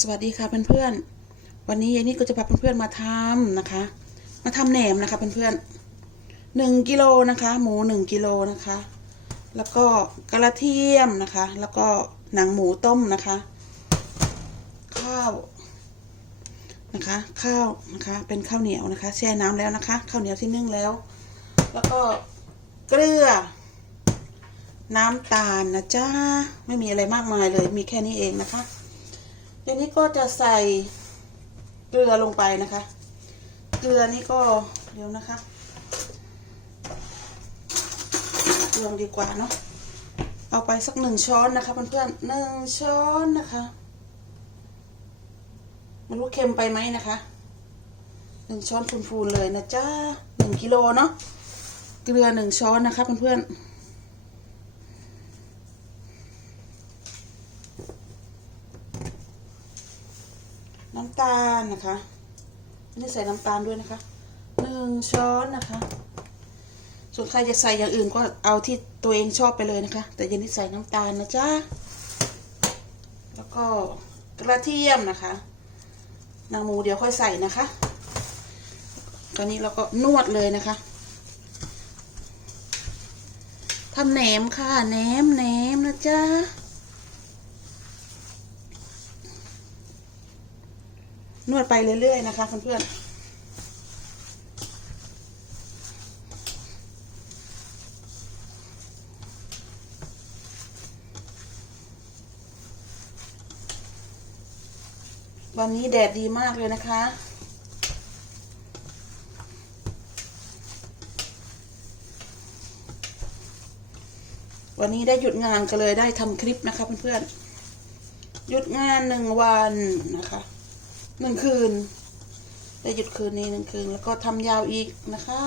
สวัสดีค่ะเพื่อนๆ วันนี้ยายนี่ก็จะพาเพื่อนๆมาทำนะคะ มาทำแหนมนะคะเพื่อนๆหนึ่งกิโลนะคะ หมูหนึ่งกิโลนะคะ แล้วก็กระเทียมนะคะ แล้วก็หนังหมูต้มนะคะ ข้าวนะคะ ข้าวนะคะ เป็นข้าวเหนียวนะคะ แช่น้ำแล้วนะคะ ข้าวเหนียวที่นึ่งแล้ว แล้วก็เกลือ น้ำตาลนะจ้าไม่มีอะไรมากมายเลย มีแค่นี้เองนะคะ ทีนี้ก็จะใส่เกลือลงไปนะคะ เกลือนี่ก็เดี๋ยวนะคะลงดีกว่าเนาะเอาไปสักหนึ่งช้อนนะคะเพื่อนๆหนึ่งช้อนนะคะไม่รู้เค็มไปไหมนะคะหนึ่งช้อนฟูนๆเลยนะจ้าหนึ่งกิโลเนาะเกลือหนึ่งช้อนนะคะเพื่อนๆ ตาลนะคะนี่ใส่น้ำตาลด้วยนะคะหนึ่งช้อนนะคะ ส่วนใครจะใส่อย่างอื่นก็เอาที่ตัวเองชอบไปเลยนะคะ แต่ยันนี่ใส่น้ำตาลนะจ๊ะแล้วก็กระเทียมนะคะนางหมูเดี๋ยวค่อยใส่นะคะตอนนี้เราก็นวดเลยนะคะทำแหนมค่ะแหนมแหนมนะจ๊ะ นวดไปเรื่อยๆนะคะเพื่อนๆวันนี้แดดดีมากเลยนะคะ วันนี้ได้หยุดงานก็เลยได้ทำคลิปนะคะเพื่อนๆ หยุดงานหนึ่งวันนะคะ หนึ่งคืน ได้หยุดคืนนี้หนึ่งคืน แล้วก็ทำยาวอีกนะคะ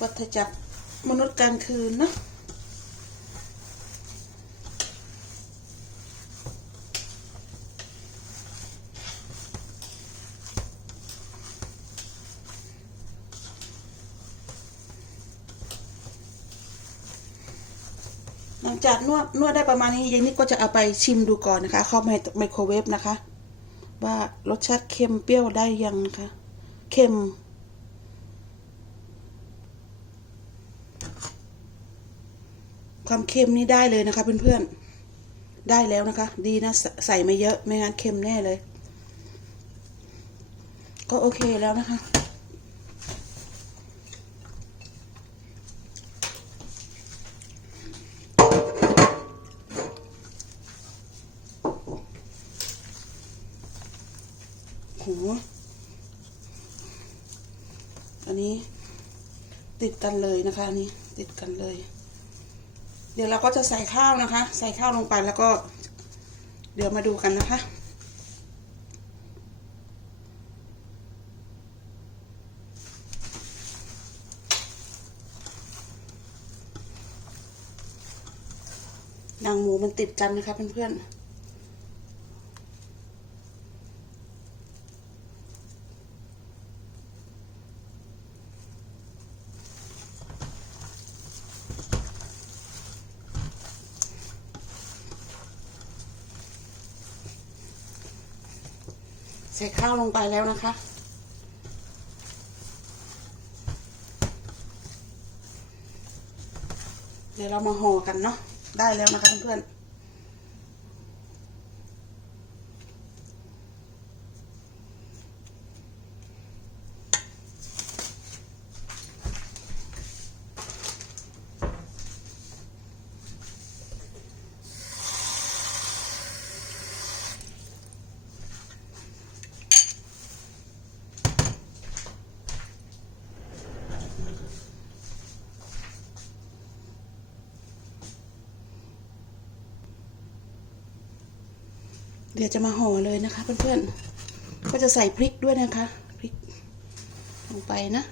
วัฏจักรมนุษย์กลางคืนเนาะ หลังจากนวดนวดได้ประมาณนี้ยายนิดก็จะเอาไปชิมดูก่อนนะคะ เข้าไมไมโครเวฟนะคะ ว่ารสชาติเค็มเปรี้ยวได้ยังนะคะเค็มความเค็มนี่ได้เลยนะคะ เพื่อนๆ ได้แล้วนะคะ ดีนะใสใส่ไม่เยอะไม่งั้นเค็มแน่เลย ก็โอเคแล้วนะคะ โห อันนี้ติดกันเลยนะคะอันนี้ติดกันเลย เดี๋ยวเราก็จะใส่ข้าวนะคะ ใส่ข้าวลงไปแล้วก็ เดี๋ยวมาดูกันนะคะนางหมูมันติดกันนะคะเพื่อนๆ ใส่ข้าวลงไปแล้วนะคะ เดี๋ยวเรามาห่อกันเนาะได้แล้วนะคะเพื่อนๆ เดี๋ยวจะมาห่อเลยนะคะเพื่อนๆ ก็จะใส่พริกด้วยนะคะพริกลงไปนะ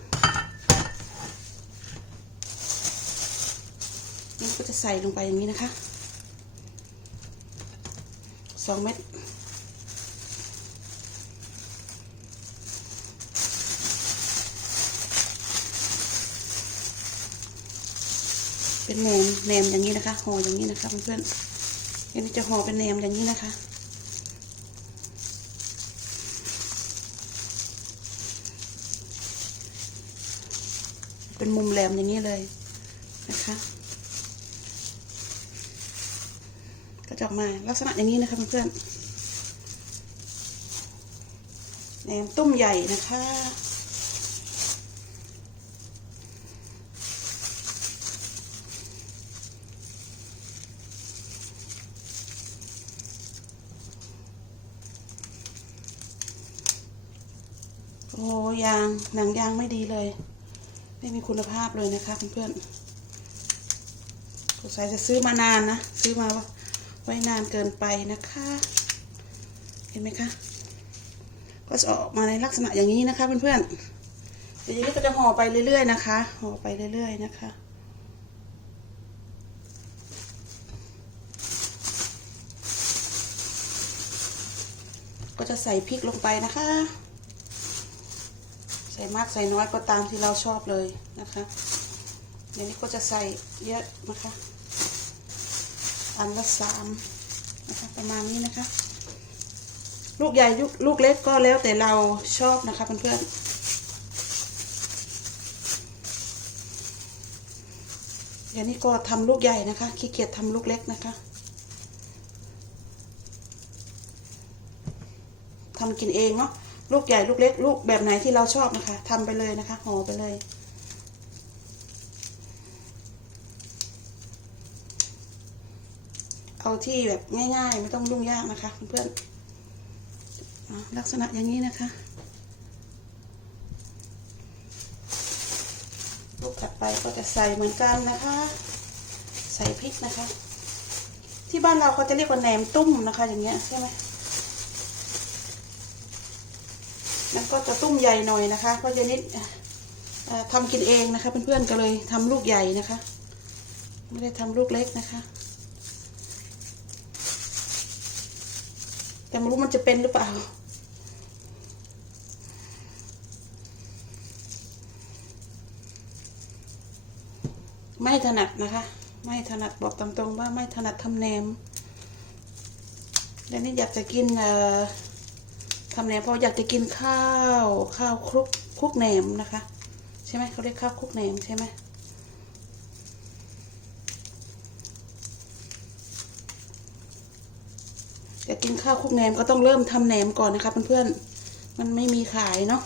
นี่ก็จะใส่ลงไปอย่างนี้นะคะสองเม็ดเป็นแหนมแหนมอย่างนี้นะคะห่ออย่างนี้นะคะเพื่อนๆอันนี้จะห่อเป็นแหนมอย่างนี้นะคะ เป็นมุมแหลมอย่างนี้เลยนะคะ ก็จะออกมาลักษณะอย่างนี้นะคะเพื่อนๆแหนมตุ้มใหญ่นะคะโอ้ยางหนังยางไม่ดีเลย ไม่มีคุณภาพเลยนะคะเพื่อนๆสงสัยจะซื้อมานานนะ ซื้อมาไว้นานเกินไปนะคะ เห็นไหมคะ ก็จะออกมาในลักษณะอย่างนี้นะคะเพื่อนๆเดี๋ยวนี้ก็จะห่อไปเรื่อยๆนะคะ ห่อไปเรื่อยๆนะคะก็จะใส่พริกลงไปนะคะ ใส่มากใส่น้อยก็ตามที่เราชอบเลยนะคะเดี๋ยวนี้ก็จะใส่เยอะนะคะ อันละสามนะคะประมาณนี้นะคะ ลูกใหญ่ลูกเล็กก็แล้วแต่เราชอบนะคะเพื่อนๆเดี๋ยวนี้ก็ทำลูกใหญ่นะคะขี้เกียจทำลูกเล็กนะคะทำกินเองเนาะ ลูกใหญ่ลูกเล็ก ลูกแบบไหนที่เราชอบนะคะทำไปเลยนะคะห่อไปเลย เอาที่แบบง่ายๆ ไม่ต้องยุ่งยากนะคะเพื่อนลักษณะอย่างนี้นะคะลูกถัดไปก็จะใส่เหมือนกันนะคะ ใส่พริกนะคะ ที่บ้านเราเขาจะเรียกว่าแหนมตุ้มนะคะ อย่างเงี้ยใช่ไหม มันก็จะตุ้มใหญ่หน่อยนะคะเพราะเจนิดทำกินเองนะคะเพื่อนๆก็เลยทำลูกใหญ่นะคะ ไม่ได้ทำลูกเล็กนะคะแต่ไม่รู้มันจะเป็นหรือเปล่าไม่ถนัดนะคะ ไม่ถนัดบอกตามตรงว่าไม่ถนัดทำแหนมเดี๋ยวนี้อยากจะกินเอ่อ ทำแหนมเพราะอยากจะกินข้าวข้าวคลุกคลุกแหนมนะคะ ใช่ไหมเขาเรียกข้าวคลุกแหนมใช่ไหมอยากกินข้าวคลุกแหนมก็ต้องเริ่มทำแหนมก่อนนะคะเพื่อนๆมันไม่มีขายเนาะ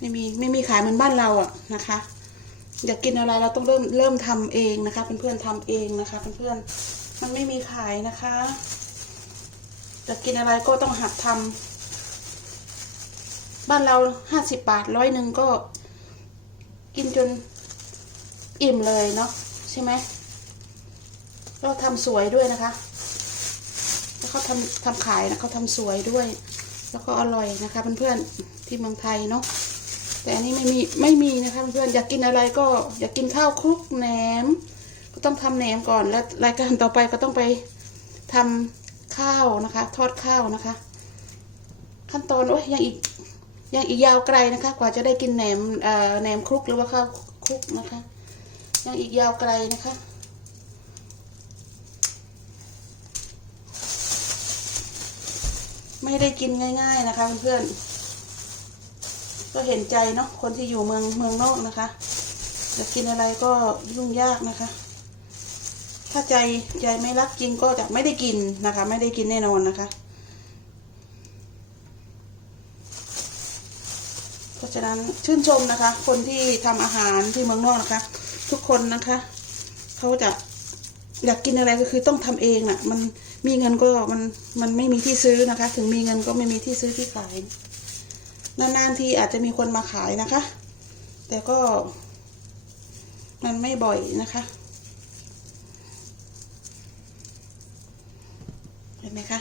ไม่มีไม่มีขายเหมือนบ้านเราอะนะคะ อยากกินอะไรเราต้องเริ่มเริ่มทำเองนะคะเพื่อนๆทำเองนะคะเพื่อนๆมันไม่มีขายนะคะอยากกินอะไรก็ต้องหัดทำ บ้านเราห้าสิบบาทร้อยหนึ่งก็ กินจนอิ่มเลยเนาะใช่ไหมเราทำสวยด้วยนะคะ แล้วเขาทำทำขายนะเขาทำสวยด้วย แล้วก็อร่อยนะคะเพื่อนๆที่เมืองไทยเนาะแต่อันนี้ไม่มีไม่มีนะคะเพื่อนอยากกินอะไรก็อยากกินข้าวคลุกแหนม ก็ต้องทำแหนมก่อนแล้วรายการต่อไปก็ต้องไปทำข้าวนะคะ ทอดข้าวนะคะ ขั้นตอนโอ้ยยังอีก ยังอีกยาวไกลนะคะ กว่าจะได้กินแหนมแหนมคลุกหรือว่าข้าวคลุกนะคะ ยังอีกยาวไกลนะคะไม่ได้กินง่าย ๆนะคะเพื่อนๆ ก็เห็นใจเนาะคนที่อยู่เมืองเมืองนอกนะคะ จะกินอะไรก็ยุ่งยากนะคะ ถ้าใจใจไม่รักจริงก็จะไม่ได้กินนะคะ ไม่ได้กินแน่นอนนะคะ เพ ราะฉะนั้นชื่นชมนะคะ คนที่ทำอาหารที่เมืองนอกนะคะ ทุกคนนะคะเขาจะอยากกินอะไรก็คือต้องทำเองน่ะ มันมีเงินก็มันมันไม่มีที่ซื้อนะคะ ถึงมีเงินก็ไม่มีที่ซื้อที่ขายนานๆทีอาจจะมีคนมาขายนะคะ แต่ก็ มันไม่บ่อยนะคะเห็นไหมคะ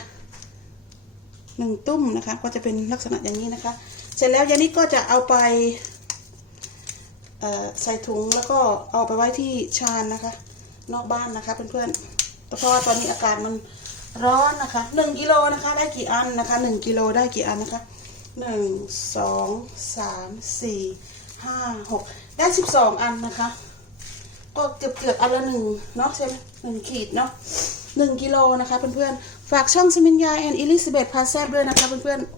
หนึ่งตุ้มนะคะ ก็จะเป็นลักษณะอย่างนี้นะคะ เสร็จแล้วยานิดก็จะเอาไปใส่ถุงแล้วก็เอาไปไว้ที่ชานนะคะ นอกบ้านนะคะเพื่อนๆเพราะว่าตอนนี้อากาศมันร้อนนะคะหนึ่งกิโลนะคะได้กี่อันนะคะหนึ่งกิโลได้กี่อันนะคะหนึ่งสองสามสี่ห้าหกได้สิบสองอันนะคะ ก็เกือบเกือบอันละหนึ่งเนาะใช่ไหมหนึ่งขีดเนาะหนึ่งกิโลนะคะเพื่อนๆ ฝากช่องสมินยาแอนอิลิซาเบธพาแซบด้วยนะคะเพื่อนๆ